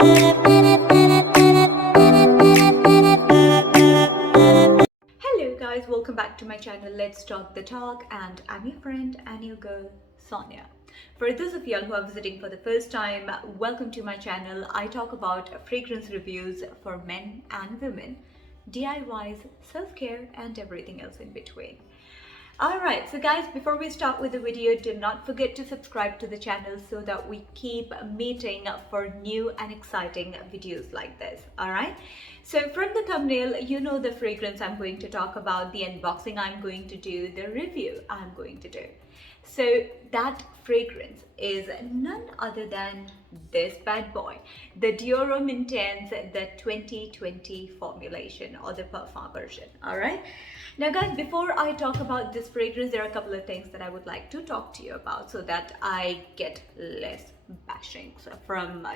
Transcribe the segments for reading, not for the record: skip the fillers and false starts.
Hello guys, welcome back to my channel. Let's talk the talk, and I'm your friend and your girl Sonia. For those of y'all who are visiting for the first time, welcome to my channel. I talk about fragrance reviews for men and women, DIYs, self-care and everything else in between. Alright, so guys, before we start with the video, do not forget to subscribe to the channel so that we keep meeting for new and exciting videos like this. Alright, so from the thumbnail, you know the fragrance I'm going to talk about, the unboxing I'm going to do, the review I'm going to do. So that fragrance is none other than this bad boy, the Dior Homme Intense, the 2020 formulation or the parfum version. All right. Now guys, before I talk about this fragrance, there are a couple of things that I would like to talk to you about so that I get less bashing from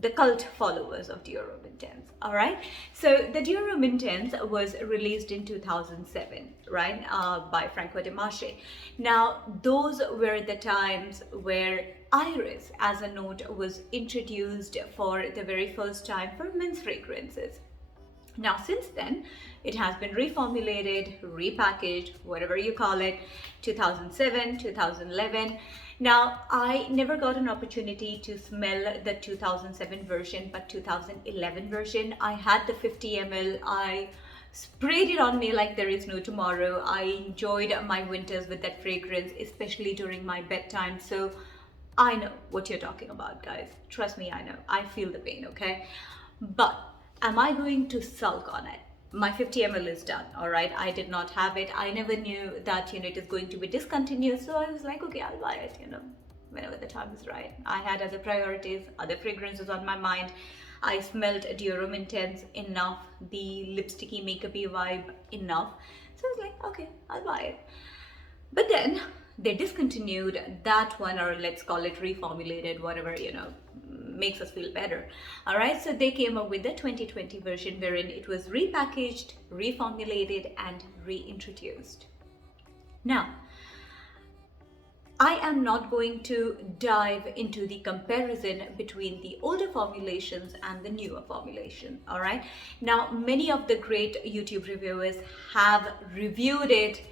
the cult followers of Dior Homme Intense. All right, so the Dior Homme Intense was released in 2007, right, by Francois de Marche. Now those were the times where iris as a note was introduced for the very first time for men's fragrances. Now since then it has been reformulated, repackaged, whatever you call it, 2007, 2011. Now I never got an opportunity to smell the 2007 version, but 2011 version, I had the 50 ml. I sprayed it on me like there is no tomorrow. I enjoyed my winters with that fragrance, especially during my bedtime. So I know what you're talking about, guys. Trust me, I know. I feel the pain, okay? But am I going to sulk on it? My 50 ml is done. All right, I did not have it. I never knew that it is going to be discontinued, so I was like, okay, I'll buy it whenever the time is right. I had other priorities, other fragrances on my mind. I smelled Dior Homme Intense enough, the lipsticky makeupy vibe enough, so I was like, okay, I'll buy it. But then they discontinued that one, or let's call it reformulated, whatever makes us feel better. All right, so they came up with the 2020 version, wherein it was repackaged, reformulated and reintroduced. Now I am not going to dive into the comparison between the older formulations and the newer formulation. All right, now many of the great YouTube reviewers have reviewed it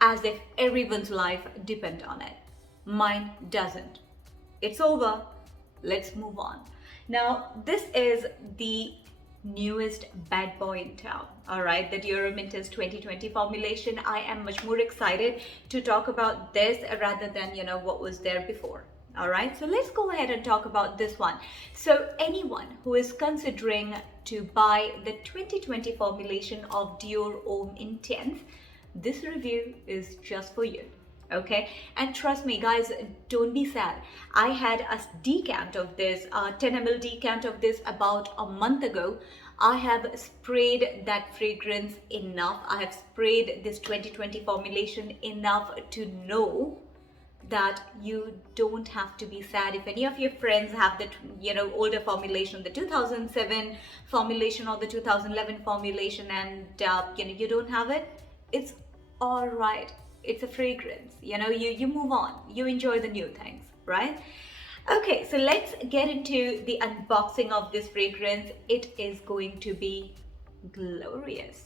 as if everyone's life depends on it. Mine doesn't. It's over. Let's move on. Now, this is the newest bad boy in town. All right, the Dior Homme Intense 2020 formulation. I am much more excited to talk about this rather than what was there before. All right, so let's go ahead and talk about this one. So anyone who is considering to buy the 2020 formulation of Dior Homme Intense, this review is just for you. Okay, and trust me guys, don't be sad. I had a decant of this, 10 ml decant of this about a month ago. I have sprayed that fragrance enough. I have sprayed this 2020 formulation enough to know that you don't have to be sad if any of your friends have the older formulation, the 2007 formulation or the 2011 formulation, and you don't have it. It's all right. It's a fragrance, you move on, you enjoy the new things, right? Okay, so let's get into the unboxing of this fragrance. It is going to be glorious.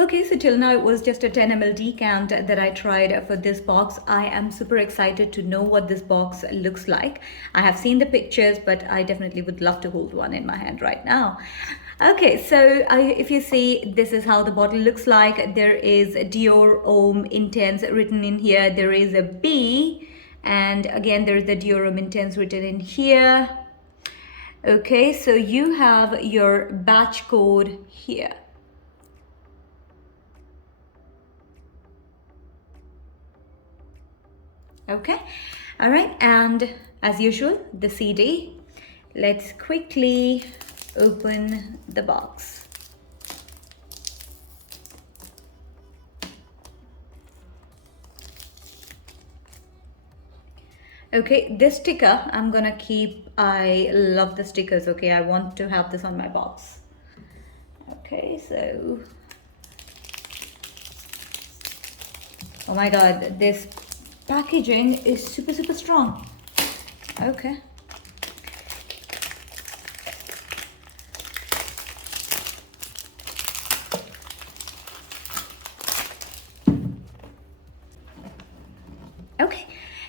Okay, so till now it was just a 10 ml decant that I tried for this box. I am super excited to know what this box looks like. I have seen the pictures, but I definitely would love to hold one in my hand right now. Okay, so if you see, this is how the bottle looks like. There is Dior Homme Intense written in here. There is a B, and again there is the Dior Homme Intense written in here. Okay, so you have your batch code here. Okay, all right, and as usual, the CD. Let's quickly open the box. Okay, this sticker I'm gonna keep. I love the stickers. Okay, I want to have this on my box. Okay, so oh my god, this packaging is super strong. Okay,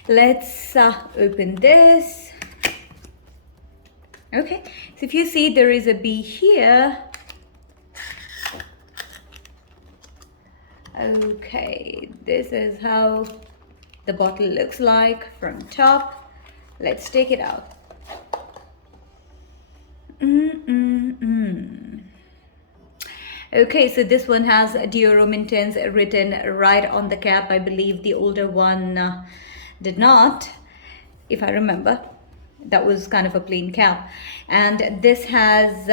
Let's open this. Okay, so if you see there is a B here. Okay, this is how the bottle looks like from top. Let's take it out. Okay, so this one has Dior Homme Intense written right on the cap. I believe the older one did not, if I remember. That was kind of a plain cap. And this has,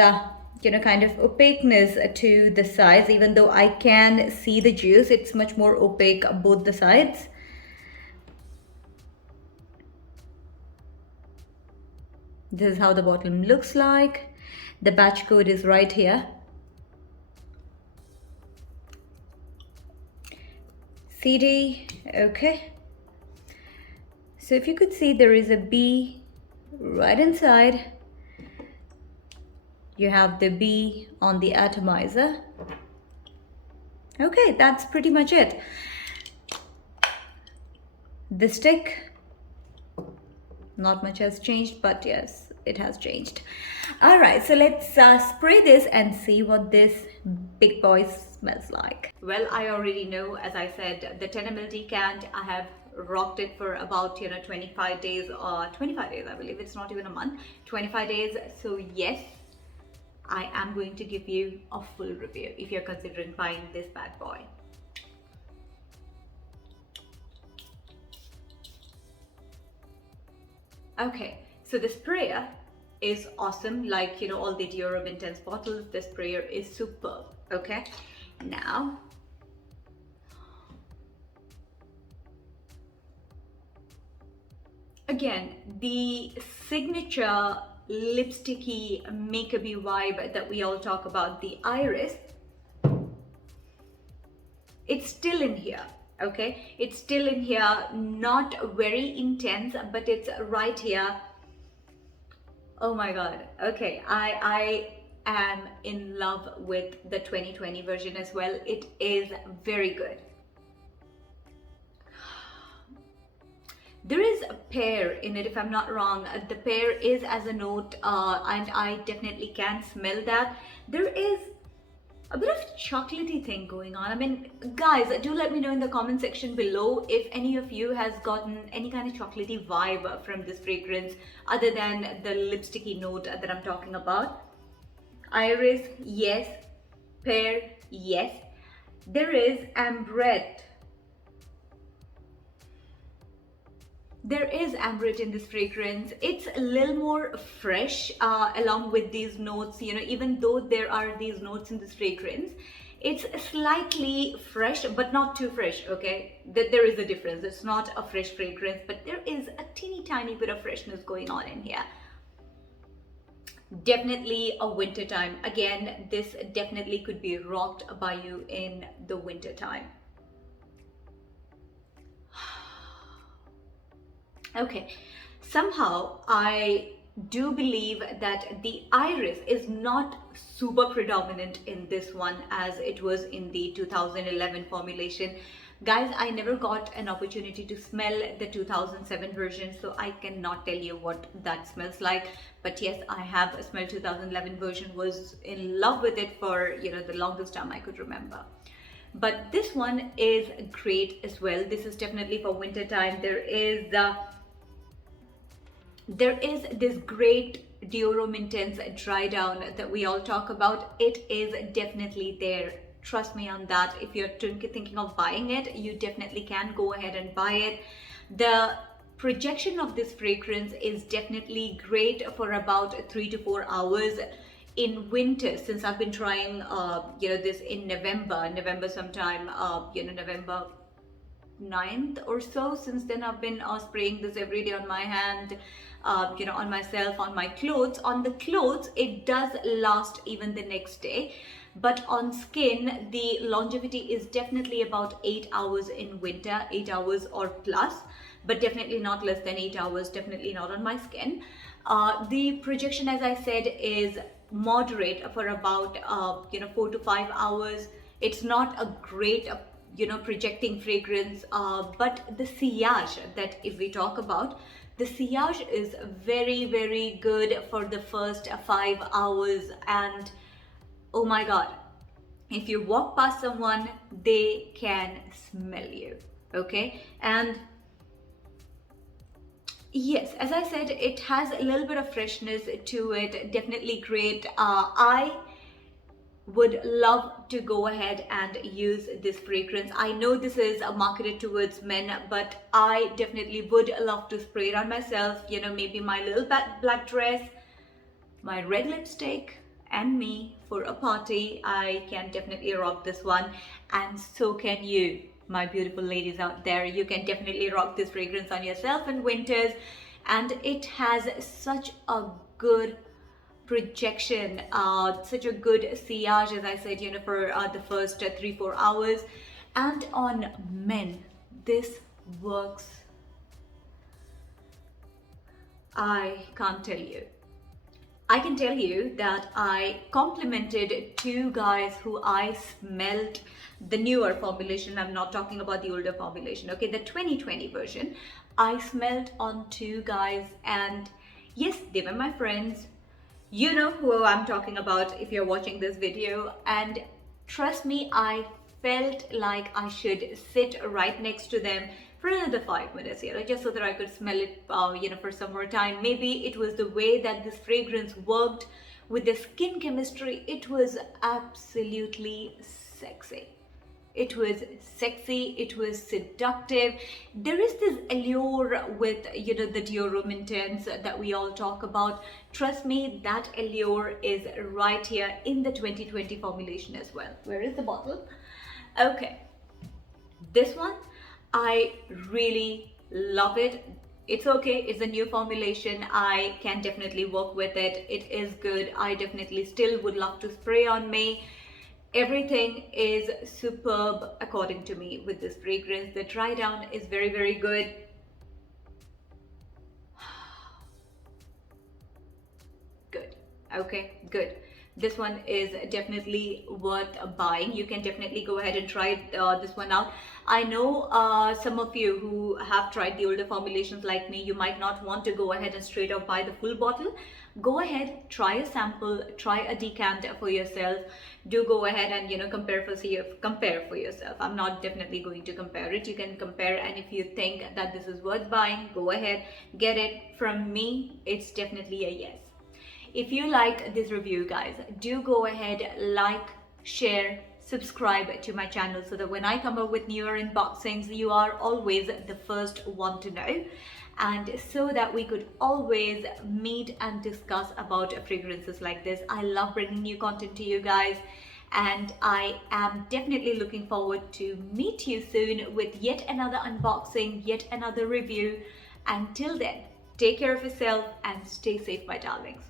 kind of opaqueness to the sides. Even though I can see the juice, it's much more opaque both the sides. This is how the bottom looks like. The batch code is right here. CD, okay. So if you could see, there is a B right inside. You have the B on the atomizer. Okay, that's pretty much it. The stick, not much has changed, but yes, it has changed. All right, so let's spray this and see what this big boy smells like. Well, I already know, as I said, the 10 ml decant, I have rocked it for about 25 days or 25 days, I believe. It's not even a month, 25 days. So yes, I am going to give you a full review if you're considering buying this bad boy. Okay, so the sprayer is awesome. Like, all the Dior Homme Intense bottles, the sprayer is superb. Okay, now again, the signature lipsticky makeupy vibe that we all talk about, the iris, it's still in here. Okay, it's still in here, not very intense, but it's right here. Oh my god. Okay, I am in love with the 2020 version as well. It is very good. There is a pear in it, if I'm not wrong. The pear is as a note, and I definitely can smell that. There is a bit of chocolatey thing going on. I mean, guys, do let me know in the comment section below if any of you has gotten any kind of chocolatey vibe from this fragrance other than the lipsticky note that I'm talking about. Iris, yes. Pear, yes. There is ambrette. There is ambrette in this fragrance. It's a little more fresh along with these notes, even though there are these notes in this fragrance, it's slightly fresh, but not too fresh, okay? There is a difference. It's not a fresh fragrance, but there is a teeny tiny bit of freshness going on in here. Definitely a winter time. Again, this definitely could be rocked by you in the winter time. Okay, somehow I do believe that the iris is not super predominant in this one as it was in the 2011 formulation. Guys, I never got an opportunity to smell the 2007 version, so I cannot tell you what that smells like. But yes, I have smelled 2011 version, was in love with it for the longest time I could remember. But this one is great as well. This is definitely for winter time. There is this great Dior Homme Intense dry down that we all talk about. It is definitely there. Trust me on that. If you're thinking of buying it, you definitely can go ahead and buy it. The projection of this fragrance is definitely great for about 3 to 4 hours in winter, since I've been trying this in November sometime, November 9th or so. Since then I've been spraying this every day on my hand, on myself, on my clothes. On the clothes it does last even the next day, but on skin the longevity is definitely about 8 hours in winter, 8 hours or plus, but definitely not less than 8 hours, definitely not on my skin. The projection, as I said, is moderate for about 4 to 5 hours. It's not a great projecting fragrance, but the sillage, that if we talk about, the sillage is very, very good for the first 5 hours. And oh my god, if you walk past someone, they can smell you. Okay. And yes, as I said, it has a little bit of freshness to it, definitely great. I would love to go ahead and use this fragrance. I know this is marketed towards men, but I definitely would love to spray it on myself, maybe my little black dress, my red lipstick, and me for a party. I can definitely rock this one, and so can you, my beautiful ladies out there. You can definitely rock this fragrance on yourself in winters, and it has such a good projection, such a good sillage, as I said, for the first 3-4 hours. And on men, this works. I can't tell you. I can tell you that I complimented 2 guys who I smelled the newer formulation. I'm not talking about the older formulation, okay, the 2020 version. I smelled on 2 guys, and yes, they were my friends. You know who I'm talking about if you're watching this video, and trust me, I felt like I should sit right next to them for another 5 minutes, just so that I could smell it, for some more time. Maybe it was the way that this fragrance worked with the skin chemistry. It was absolutely sexy. It was sexy, it was seductive. There is this allure with, the Dior Homme Intense that we all talk about. Trust me, that allure is right here in the 2020 formulation as well. Where is the bottle? Okay. This one, I really love it. It's okay, it's a new formulation. I can definitely work with it. It is good. I definitely still would love to spray on me. Everything is superb according to me with this fragrance. The dry down is very, very good. Good. Okay, good. This one is definitely worth buying. You can definitely go ahead and try this one out. I know some of you who have tried the older formulations like me, you might not want to go ahead and straight up buy the full bottle. Go ahead, try a sample, try a decant for yourself. Do go ahead and compare for yourself. I'm not definitely going to compare it. You can compare, and if you think that this is worth buying, go ahead, get it. From me, it's definitely a yes. If you like this review, guys, do go ahead, like, share, subscribe to my channel, so that when I come up with newer unboxings, you are always the first one to know, and so that we could always meet and discuss about fragrances like this. I love bringing new content to you guys, and I am definitely looking forward to meet you soon with yet another unboxing, yet another review. Until then, take care of yourself and stay safe, my darlings.